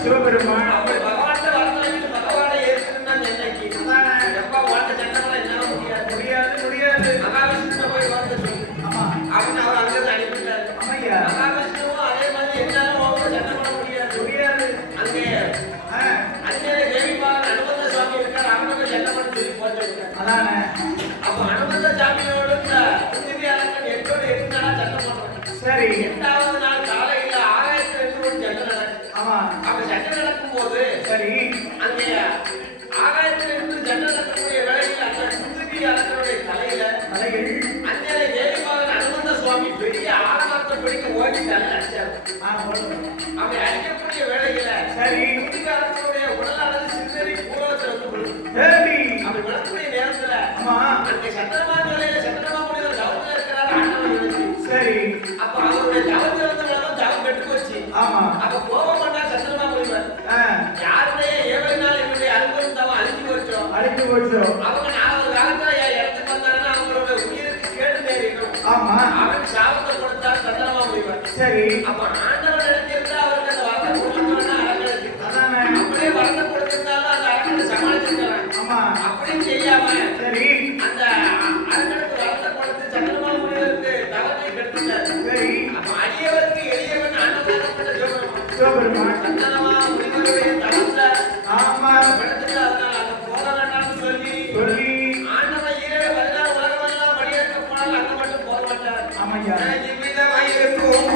சிவபெருமான் சரி எட்டாவது நாள் காலையில ஆகாயத்துல ஒரு ஜன்னல் நடக்கும். அப்ப ஜன்னல் நடக்கும் போது சரி அங்கே ஆகாயத்துல இருந்து ஜன்னல் நடக்கக்கூடிய வேளையில் அந்த சுந்தரி அரசனுடைய தலையில அங்கே தேவிபாகன் அனுமந்த சுவாமி பெரிய ஆலமரத்தை பிடிக்க ஓடிட்டாங்க அடிச்சாரு. அப்படி அடிக்கக்கூடிய வேளையில சரி சுந்தரி அரசனுடைய உடலானது சிந்தரி பூர்வத்தில் வந்து விழுது. அப்படி விழக்கூடிய நேரத்துல அங்கே சந்திரமா நிலையில சந்திரமா முனிவர் கவர்னர் இருக்கிறார் ஆண்டவன் நினைச்சு சரி அப்ப அவருடைய தவத்தில் வந்து தவம் கெட்டு போச்சு. ஆமா அப்ப கோபம் பண்ணா சந்திரமா முனிவர் யாருடைய ஏவலினால் என்னுடைய அன்பும் தவம் அழிஞ்சு போச்சோ அவங்க நான் ஒரு காலத்துல இடத்துக்கு வந்தாங்கன்னா அவங்களோட உயிருக்கு கேடு நேரிடும். ஆமா அவன் சாபத்தை கொடுத்தார் சந்திரமா முனிவர். சரி அப்ப ஆண்டவன் நினைச்சிருந்தா அவருக்கு அந்த வரத்தை கொடுக்கணும்னா அரங்கனுக்கு அப்படியே வரத்தை கொடுத்திருந்தாலும் அந்த அரங்கனை சமாளிச்சிருக்கிறான். ஆமா அப்படியும் செய்யாம சரி அந்த அரங்கனுக்கு வரத்தை கொடுத்து சந்திரமா முனிவருக்கு தவத்தை கெடுத்துட்டார். சரி அப்ப அடியவருக்கு எளியவன் ஆண்டவனாகப்பட்ட சிவபெருமான் சந்தனமா முனிவருடைய தவத்தை ஆமா கெடுத்துட்டு அதனால அங்க போக வேண்டாம்னு சொல்லி ஆண்டவன் ஈரே 16 உலகமெல்லாம் படியேற்க போனால் அங்க மட்டும் போக மாட்டார். ஆமையா ஜீவிதமாயிருக்கும்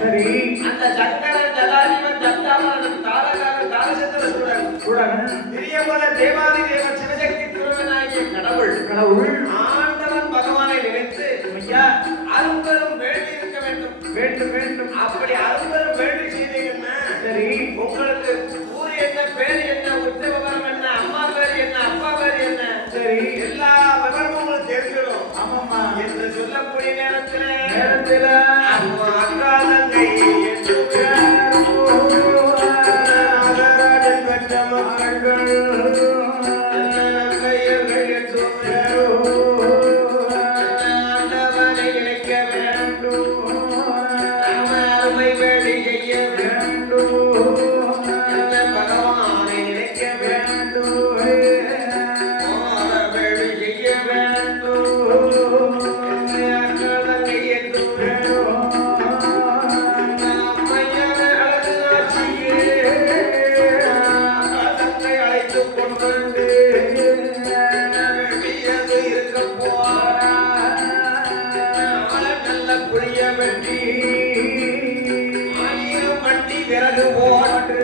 சரி அந்த சக்கரன் ஜலாதிபன் ஜப்தாமன் காலகாலன் காலசத்திர சூழன் சூடான திரியமல தேவாதி தேவன் சிவசக்தி திருவனாகிய கடவுள் கடவுள் ஆண்டவன் பகவானை நினைத்து ஐயா அரும்பெரும் வேண்டி இருக்க வேண்டும். வேண்டும் வேண்டும் அப்படி அரும்பெரும் வேண்டி செய்தீங்கன்னா சரி உங்களுக்கு ஊர் என்ன, பேர் என்ன, உத்தர விவரம் என்ன, அம்மா பேர் என்ன, அப்பா பேர் என்ன, சரி எல்லா விவரமும் உங்களுக்கு தெரிஞ்சிடும் ஆமாம்மா என்று சொல்லக்கூடிய நேரத்தில் நேரத்தில் அக்கா தங்கை என்று நாகராஜன் பெற்ற மகள் கையர்கள் என்று ஆண்டவனை நினைக்க வேண்டும். அருமை வேலை செய்ய வேண்டும். பகவானை நினைக்க வேண்டும். வேலை செய்ய வேண்டும். அக்கா தங்கை என்று அம்மையாரை அழகாட்சியே தங்கை அழைத்துக் கொண்டு வெளியது இருக்க போறா நல்ல புரிய வெட்டி 1000 வண்டி விறகு போட்டு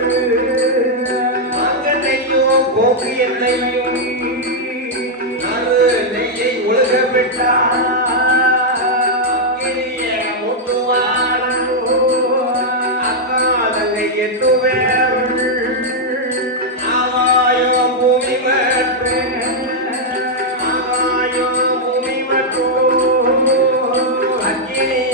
மங்கனையும் கோபி எண்ணெயும் நறு நெய்யை ஒழுக விட்டார். எட்டு பேருள் ஆகாயம் பூமி மற்றும் ஆகாயம் பூமி மற்றும் அக்கினியே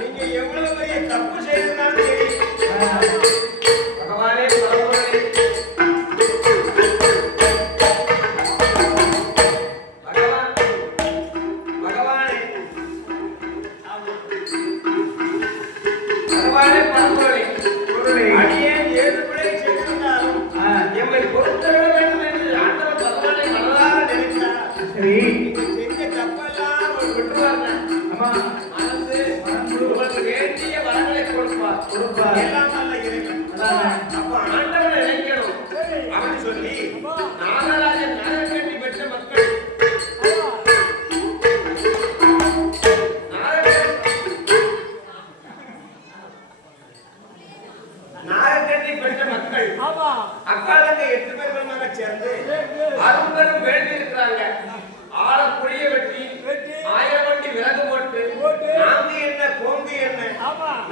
நீங்க எவ்வளவு பெரிய தப்பு செய்திருந்தாலும் சரி பகவானே பரவாயில்லை. பகவானே பகவானே பரவாயில்லை. அடியேன் ஏழு பிழை செய்திருந்தாலும் எம்மை பொறுத்தருள வேண்டும் என்று ஆண்டவன் பகவானை மனதார நினைத்தார். சரி நீங்க செஞ்ச தப்பெல்லாம் அவர் விட்டுருவாங்க. ஆமா மனசு உங்களுக்கு வேண்டிய வரங்களை கொடுப்பார். கொடுப்பார். எல்லாம் நல்ல இறைவன். அதானே. அப்ப ஆண்டவனை நினைக்கணும் அப்படின்னு சொல்லி நாகராஜன் நாகக்கண்ணி பெற்ற மக்கள் நாகக்கண்ணி பெற்ற மக்கள் அக்காலங்க 8 பேர் பெருமாக சேர்ந்து அரும்பெரும் வேண்டி இருக்கிறாங்க. ஆள புளிய வெட்டி 1000 வண்டி விறகு போட்டு நாந்தி என்ன கோந்தி என்ன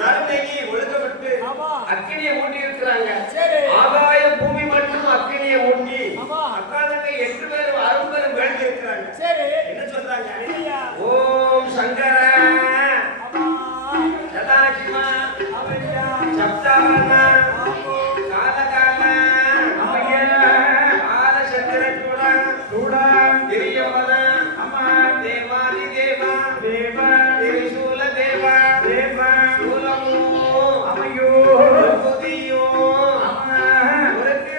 நறுநெய்யை ஒழுக விட்டு அக்கினியை ஊட்டி இருக்கிறாங்க. ஆகாயம் பூமி மட்டும் அக்கினியை ஊட்டி அக்காலங்க 8 பேர் அரும்பெரும் வேண்டி இருக்கிறாங்க. என்ன சொல்றாங்க? ஓம் சங்கர சதாசிவா சப்தாவன காலகால காலசந்திர சூடா திரியவன தேவாதி தேவா திரிசூல தேவா சூலமோ புதியோ உனக்கு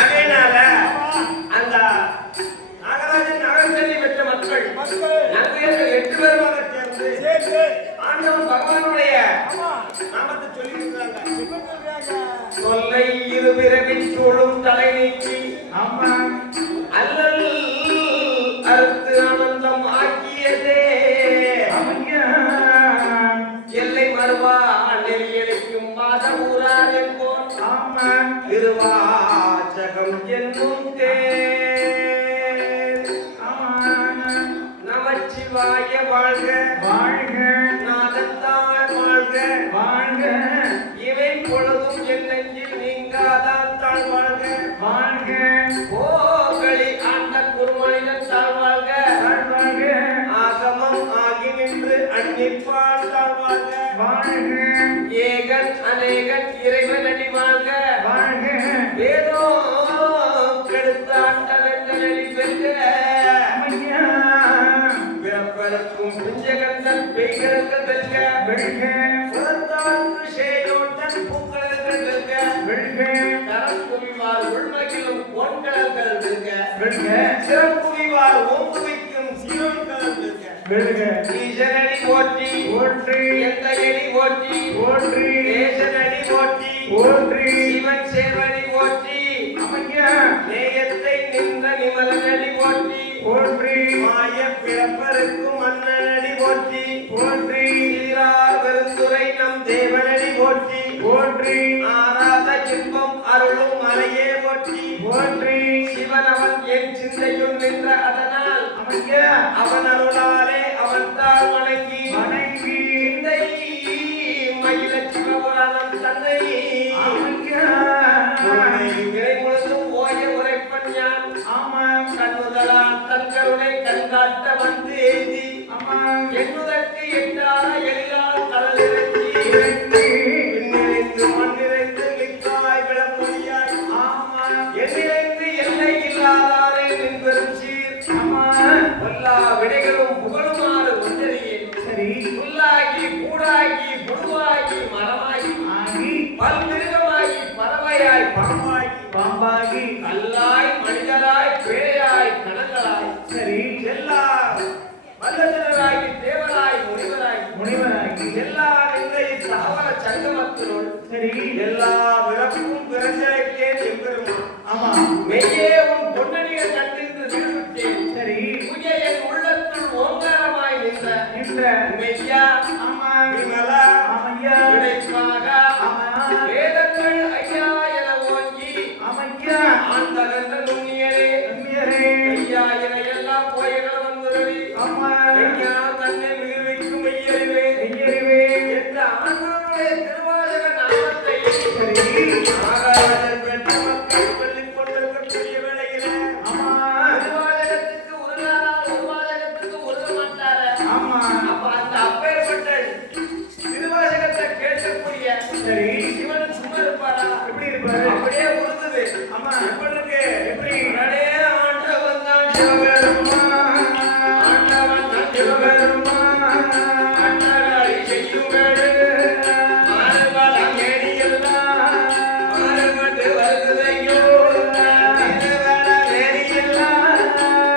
அதனால அந்த நாகராஜன் நாகச்சனி பெற்ற மக்கள் நன்மையர்கள் 8 பேருமாக சேர்ந்து ஆண்டவன் பகவானுடைய நாமத்தை சொல்லி இருக்கிறாங்க. சொல்லை இருபிறவின் சூழும் தலை நீக்கி ஆமா அல்லல் அறுத்து ஆனந்தம் ஆக்கியதே எல்லை மறுவா நெறியடிக்கும் மாதவூரார் என்போன் ஆமா திருவாச்சகம் என்னும் தேன் நமச்சிவாய வாழ்க வாழ்க நாதத்தாள் வாழ்க வாழ்க இவை பொழுதும் என் நெஞ்சில் நீங்காதான் தாழ் வாழ்க வாழ்க கோகளி ஆண்ட குருமனிதன் தாழ் வாழ்க வாழ்க ஆகமம் ஆகி நின்று அன்னிப்பால் தாழ் வாழ்க வாழ்க ஏகன் அநேகன் இறைவன் அடி வாழ்க வாழ்க வேதோ கெடுத்தாண்டலென்றி வெல்க ஐயா பிறப்பெடுக்கும் பிஞ்சகங்கள் பெய்களுக்கு வெல்க வெல்க புறத்தாக்கு சேயோட்டன் பூக்களர்கள் வெல்க வெல்க கரப்புவிவார் உள்மகிழும் பொன்கடல்கள் வெல்க வெல்க சிறப்புவிவார் ஓம்புவிக்கும் சீரோன்கள் வெல்க வெல்க ஈசனடி போற்றி ஓற்றி எந்த எடி போற்றி ஓற்றி தேசனடி போற்றி ஓற்றி சிவன் சேவடி போற்றி ஐயா நேயத்தை நின்ற நிமலனடி போற்றி ஓற்றி மாய பிறப்பருக்கும் மன்னனடி போற்றி ஓற்றி சீரார் பெருந்துரை நம் தேவனடி போற்றி ஓற்றி ஆராத இன்பம் அருளும் மலையே போற்றி ஓற்றி சிவனவன் என் சிந்தையுள் நின்ற அதனால் ஐயா அவன் அருளாலே அவன் தாழ் வணங்கி வணங்கி சிந்தை மயில சிவபுராணம் தன்னை ஐயா இறை முழுதும் ஓய உரைப்பன் யான் ஆமா கண்ணுதலால் தன் கருணை கண்காட்ட வந்து ஏந்தி ஆமா எண்ணுதற்கு எட்டார எழிலால் கடல் இறங்கி விண்ணிறைந்து மண்ணிறைந்து மிக்காய் விளம்பொழியாய் ஆமா எண்ணிறைந்து எல்லை இல்லாதாரே நின் பெரும் சீர் ஆமா எல்லா விடைகளும் புகழுமாறு ஒன்றறியே சரி புல்லாகி கூடாகி புழுவாகி மரமாகி ஆகி பல்மிருகமாகி பறவையாய் பாம்பாகி பாம்பாகி கல்லாய் மனிதராய் பேயாய் கணங்களாய் சரி எல்லா வல்லஜனராகி தேவராய் முனிவராய் முனிவராகி எல்லா நின்றை சகவர சங்கமத்தினுள் சரி எல்லா பிறப்பும் பிறந்திருக்கேன் எம்பெருமான் ஆமா மெய்யே உன் பொன்னணியை கண்டின்று வீழ்விட்டேன் சரி உய என் உள்ளத்துள் ஓங்காரமாய் நின்ற இந்த மெய்யா ஆமா விமலா ஆமையா விடைப்பாக ஆமா வேதங்கள் ஐயா என ஓங்கி ஆமையா ஆண்டகன்ற நுண்ணியரே அம்மியரே ஐயா என எல்லாம் போயகள் வந்துருவி ஆமா எஞ்ஞானம் தன்னை மிகுவிக்கும் மெய்யறிவே ஐயரிவே என்ற ஆண்டவனுடைய திருவாசக நாமத்தை சரி நாகராஜன் பெற்ற மக்கள் சொல்லிக் கொண்டிருக்கக்கூடிய வேளையிலே ஆமா திருவாசகத்துக்கு ஒரு நாளால் ஒரு வாசகத்துக்கு உருக மாட்டாரே. ஆமா அப்ப அந்த அப்பேற்பட்ட திருவாசகத்தை கேட்கக்கூடிய சரி சிவன் சும்மா இருப்பாரா? எப்படி இருப்பாரு அப்படியே உருகுது. ஆமா எப்படி இருக்கு? எப்படி அடே ஆண்டவன் தான் சிவபெருமான். ஆண்டவன் தான் சிவபெருமான். அண்டராடி செய்யும் வேடு. மாறுபலம் ஏடியெல்லாம். மாறுபட்டு வருகுதையோ. திருவட வேடியெல்லாம்.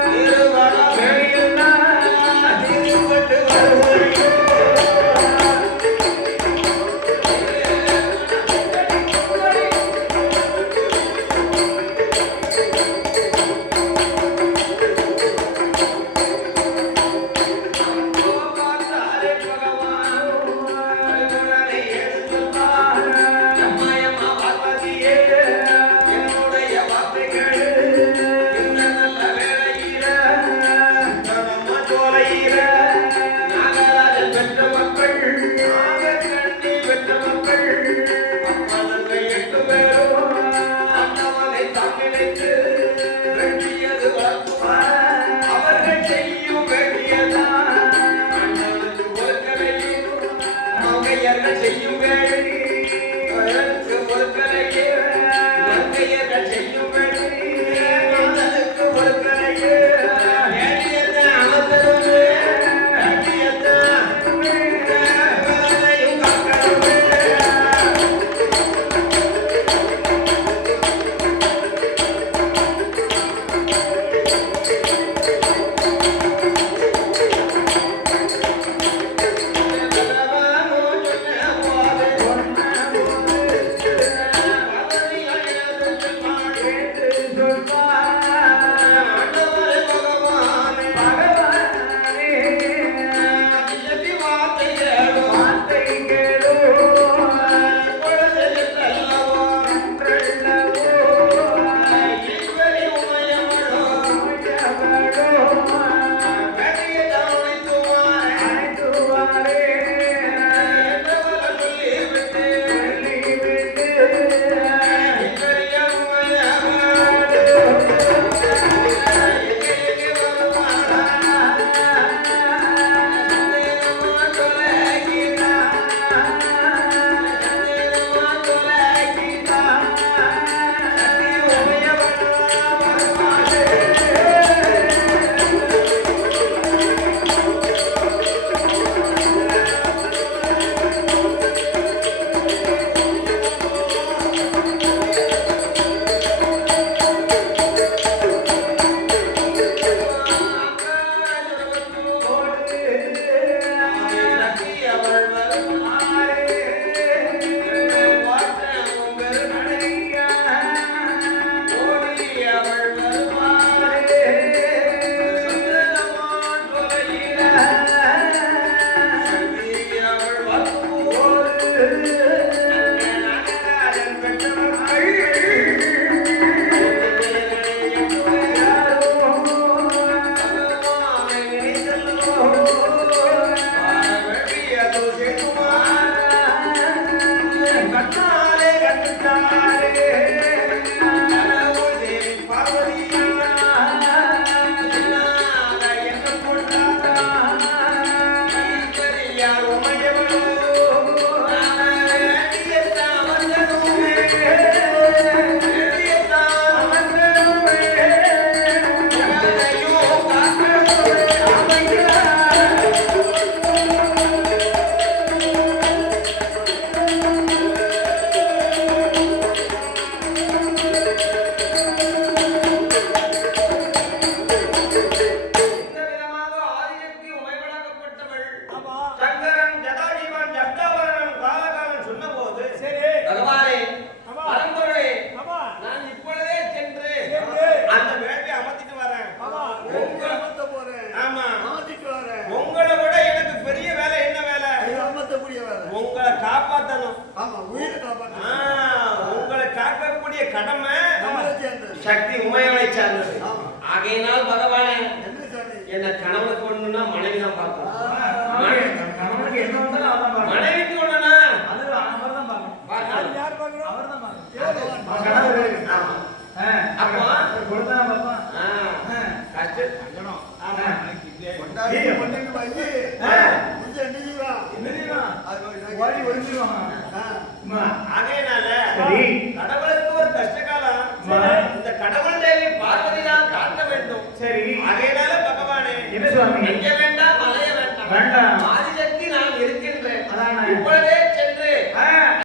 திருவட வேடியெல்லாம். திருப்பட்டு வருகுதையோ. சக்தி உமையவளை சார்ந்தது. ஆமா. ஆகையினால் பகவானே என்ன சாமி? என்ன கணவனுக்கு ஒண்ணுன்னா மனைவி தான் பார்க்கணும். கணவனுக்கு என்ன வந்தாலும் அவன் தான் பார்க்கணும். மனைவிக்கு ஒண்ணுன்னா அது அவர் தான் பார்க்கணும். பார்க்கணும். யார் பார்க்கணும்? அவர் தான் பார்க்கணும். பகவான் அவன் கணவர். ஆமா. அப்போ கொடுத்தா பார்ப்பான். கஷ்டம். பார்க்கணும். ஆமா. கொண்டாடி பண்ணிட்டு வாங்கி, முடிஞ்ச என்ன செய்வா? என்ன தெரியுமா? அது ஒரு ஓடி ஒளிஞ்சிருவான். ஆ. அம்மா. ஆகையினால சரி. கடவுளுக்கு ஒரு கஷ்ட காலம். அம்மா. இந்த கடவுள் தேவி பார்வதி தான் காக்க வேண்டும். சரி. ஆகையினால பகவானே என்ன சுவாமி? எங்க வேண்டாம் மலைய வேண்டாம். வேண்டாம். ஆதிசக்தி நான் இருக்கின்றேன். அதானே. இப்பொழுது